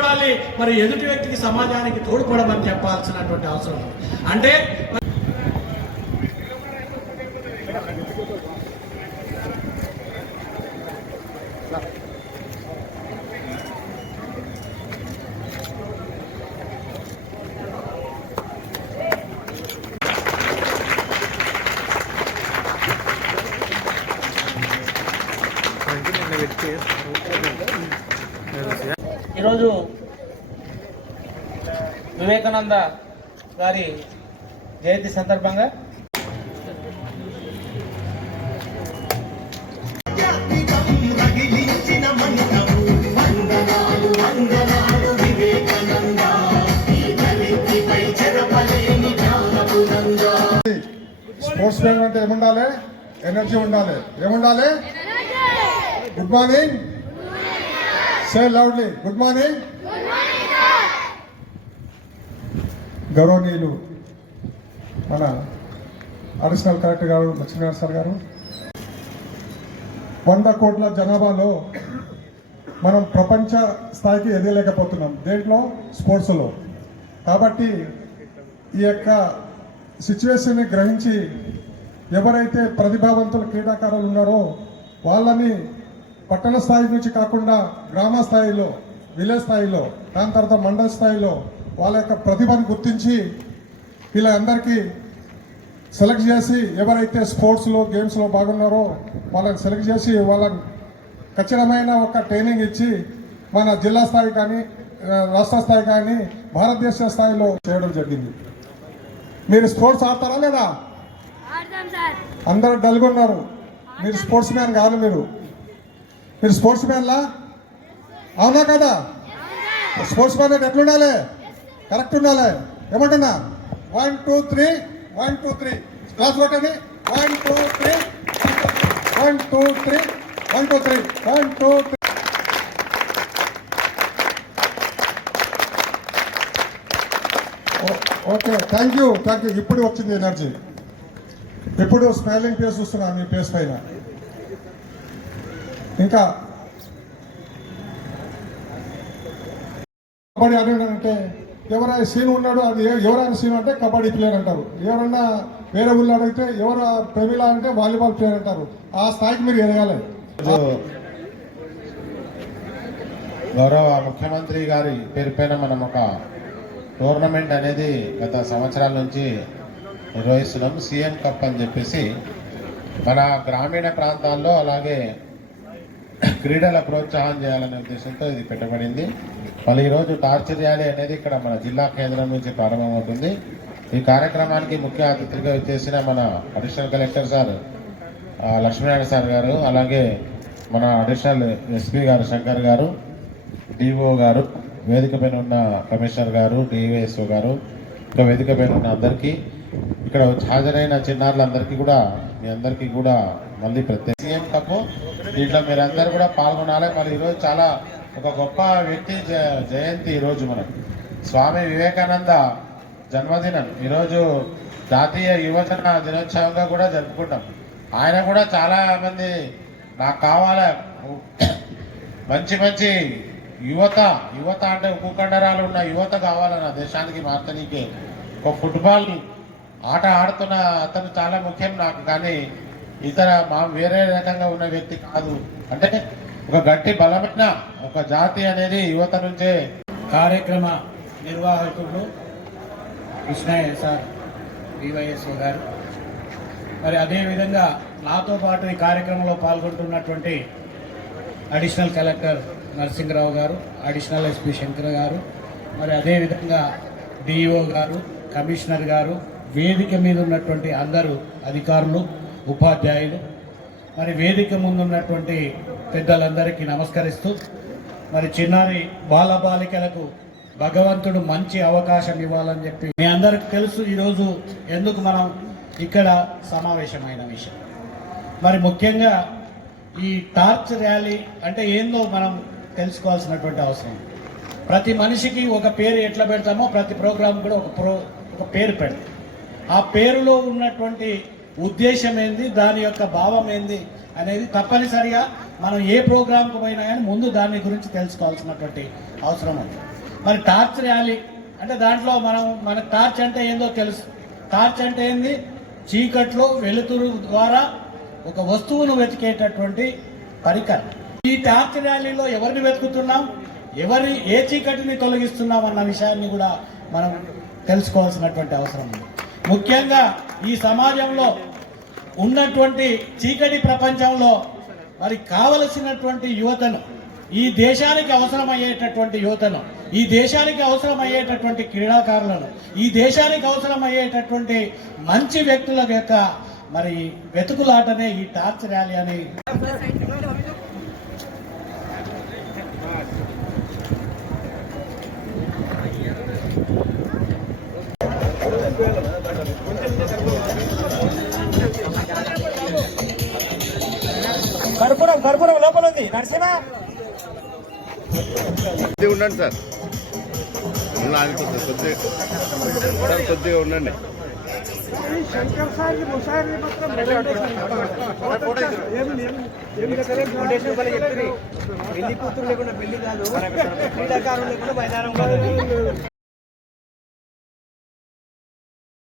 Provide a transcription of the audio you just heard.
తోడ్పడాలి, మరి ఎదుటి వ్యక్తికి సమాజానికి తోడ్పడమని చెప్పాల్సినటువంటి అవసరం. అంటే ఈరోజు వివేకానంద గారి జయంతి సందర్భంగా స్పోర్ట్స్ మ్యాన్ అంటే ఏముండాలి? ఎనర్జీ ఉండాలి. ఏముండాలి? Good morning. Say loudly. Good morning. గౌరవనీయులు మన అడిషనల్ కలెక్టర్ గారు లక్ష్మీనారాయణ సార్ గారు, 100 కోట్ల జనాభాలో మనం ప్రపంచ స్థాయికి ఎదగలేకపోతున్నాం దేంట్లో? స్పోర్ట్స్లో. కాబట్టి ఈ యొక్క సిచ్యువేషన్ని గ్రహించి ఎవరైతే ప్రతిభావంతుల క్రీడాకారులు ఉన్నారో వాళ్ళని పట్టణ స్థాయి నుంచి కాకుండా గ్రామ స్థాయిలో, విలేజ్ స్థాయిలో, దాని తర్వాత మండల స్థాయిలో వాళ్ళ యొక్క ప్రతిభను గుర్తించి వీళ్ళందరికీ సెలెక్ట్ చేసి ఎవరైతే స్పోర్ట్స్లో గేమ్స్లో బాగున్నారో వాళ్ళని సెలెక్ట్ చేసి వాళ్ళని ఖచ్చితమైన ఒక ట్రైనింగ్ ఇచ్చి మన జిల్లా స్థాయి కానీ రాష్ట్ర స్థాయి కానీ భారతదేశ స్థాయిలో చేయడం జరిగింది. మీరు స్పోర్ట్స్ ఆడతారా లేదా? అందరూ డల్గొన్నారు. మీరు స్పోర్ట్స్ మ్యాన్ కాదు. మీరు స్పోర్ట్స్ మ్యాన్లా? అవునా కదా? స్పోర్ట్స్ మ్యాన్ అంటే ఎట్లుండాలి? కరెక్ట్ ఉండాలి. ఏమంటున్నా? 1 2 3 1 2 3 క్లాస్ కొట్టండి. 1 2 3 1 2 3 1 2 3 1 2 3. Okay, thank you. ఇప్పుడు వచ్చింది ఎనర్జీ. ఇప్పుడు స్మైలింగ్ ఫేస్ చూస్తున్నాను మీ ఫేస్ పైన. ఇంకా కబడ్డీ ఆడాడంటే ఎవరైనా సీన్ ఉన్నాడు, అది ఎవరైనా సీన్ అంటే కబడ్డీ ప్లేయర్ అంటారు. ఎవరన్నా వేరే ఊళ్ళో అడిగితే ఎవరు ప్రమిళ అంటే వాలీబాల్ ప్లేయర్ అంటారు. ఆ స్థాయికి మీరు ఎదగాలి. గౌరవ ముఖ్యమంత్రి గారి పేరు పైన మనం ఒక టోర్నమెంట్ అనేది గత సంవత్సరాల నుంచి నిర్వహిస్తున్నాం. సీఎం కప్ అని చెప్పేసి మన గ్రామీణ ప్రాంతాల్లో అలాగే క్రీడల ప్రోత్సాహం చేయాలనే ఉద్దేశంతో ఇది పెట్టబడింది. మళ్ళీ ఈరోజు టార్చ్ ర్యాలీ అనేది ఇక్కడ మన జిల్లా కేంద్రం నుంచి ప్రారంభమవుతుంది. ఈ కార్యక్రమానికి ముఖ్య అతిథిగా వచ్చేసిన మన additional collector sir Lakshminarayana sir గారు, అలాగే మన అడిషనల్ ఎస్పీ గారు శంకర్ గారు, డిఓ గారు, వేదిక పైన ఉన్న కమిషనర్ గారు, డివైఎస్ఓ గారు, ఇంకా వేదిక పైన ఉన్న అందరికీ, ఇక్కడ హాజరైన చిన్నారులందరికీ కూడా మీ అందరికీ కూడా మళ్ళీ ప్రత్యేక సీఎం కప్ దీంట్లో మీరందరూ కూడా పాల్గొనాలి. మరి ఈరోజు చాలా ఒక గొప్ప వ్యక్తి జయంతి. ఈరోజు మనం స్వామి వివేకానంద జన్మదినం ఈరోజు జాతీయ యువజన దినోత్సవంగా కూడా జరుపుకుంటాం. ఆయన కూడా చాలా మంది నాకు కావాలా మంచి మంచి యువత అంటే ఉప్పు కండరాలు ఉన్న యువత కావాలన్న దేశానికి మార్చనీకి ఒక ఫుట్బాల్ ఆట ఆడుతున్న అతను చాలా ముఖ్యం నాకు. కానీ ఇతర వేరే రకంగా ఉన్న వ్యక్తి కాదు. అంటే ఒక గట్టి బలమైన ఒక జాతి అనేది యువత నుంచే. కార్యక్రమ నిర్వాహకులు కృష్ణయ్య సార్, డివైఎస్ఓ గారు, మరి అదేవిధంగా నాతో పాటు ఈ కార్యక్రమంలో పాల్గొంటున్నటువంటి అడిషనల్ కలెక్టర్ నరసింహరావు గారు, అడిషనల్ ఎస్పీ శంకర్ గారు, మరి అదేవిధంగా డిఓ గారు, కమిషనర్ గారు, వేదిక మీద ఉన్నటువంటి అందరూ అధికారులు, ఉపాధ్యాయులు, మరి వేదిక ముందున్నటువంటి పెద్దలందరికీ నమస్కరిస్తూ, మరి చిన్నారి బాలబాలికలకు భగవంతుడు మంచి అవకాశం ఇవ్వాలని చెప్పి మీ అందరికి తెలుసు ఈరోజు ఎందుకు మనం ఇక్కడ సమావేశమైన విషయం. మరి ముఖ్యంగా ఈ టార్చ్ ర్యాలీ అంటే ఏందో మనం తెలుసుకోవాల్సినటువంటి అవసరం. ప్రతి మనిషికి ఒక పేరు ఎట్లా పెడతామో ప్రతి ప్రోగ్రాం కూడా ఒక పేరు పెడతాం. ఆ పేరులో ఉన్నటువంటి ఉద్దేశం ఏంది, దాని యొక్క భావం ఏంది అనేది తప్పనిసరిగా మనం ఏ ప్రోగ్రాంకు పోయినా కానీ ముందు దాని గురించి తెలుసుకోవాల్సినటువంటి అవసరం ఉంది. మరి టార్చ్ ర్యాలీ అంటే దాంట్లో మన టార్చ్ అంటే ఏందో తెలుసు. టార్చ్ అంటే ఏంది? చీకట్లో వెలుతురు ద్వారా ఒక వస్తువును వెతికేటటువంటి పరికరం. ఈ టార్చ్ ర్యాలీలో ఎవరిని వెతుకుతున్నాం, ఏ చీకటిని తొలగిస్తున్నాం అన్న విషయాన్ని కూడా మనం తెలుసుకోవాల్సినటువంటి అవసరం ఉంది. ముఖ్యంగా ఈ సమాజంలో ఉన్నటువంటి చీకటి ప్రపంచంలో మరి కావలసినటువంటి యువతను, ఈ దేశానికి అవసరమయ్యేటటువంటి యువతను, ఈ దేశానికి అవసరమయ్యేటటువంటి క్రీడాకారులను, ఈ దేశానికి అవసరమయ్యేటటువంటి మంచి వ్యక్తుల యొక్క మరి వెతుకులాటనే ఈ టార్చ్ ర్యాలీ అని. కర్పూరం లోపల ఉంది నరసింహ. ఉండండి సార్, కొద్దిగా ఉండండి. పెళ్లి కూతురు లేకుండా పెళ్లి కాదు, క్రీడాకారులు లేకుండా మైదానం కాదు.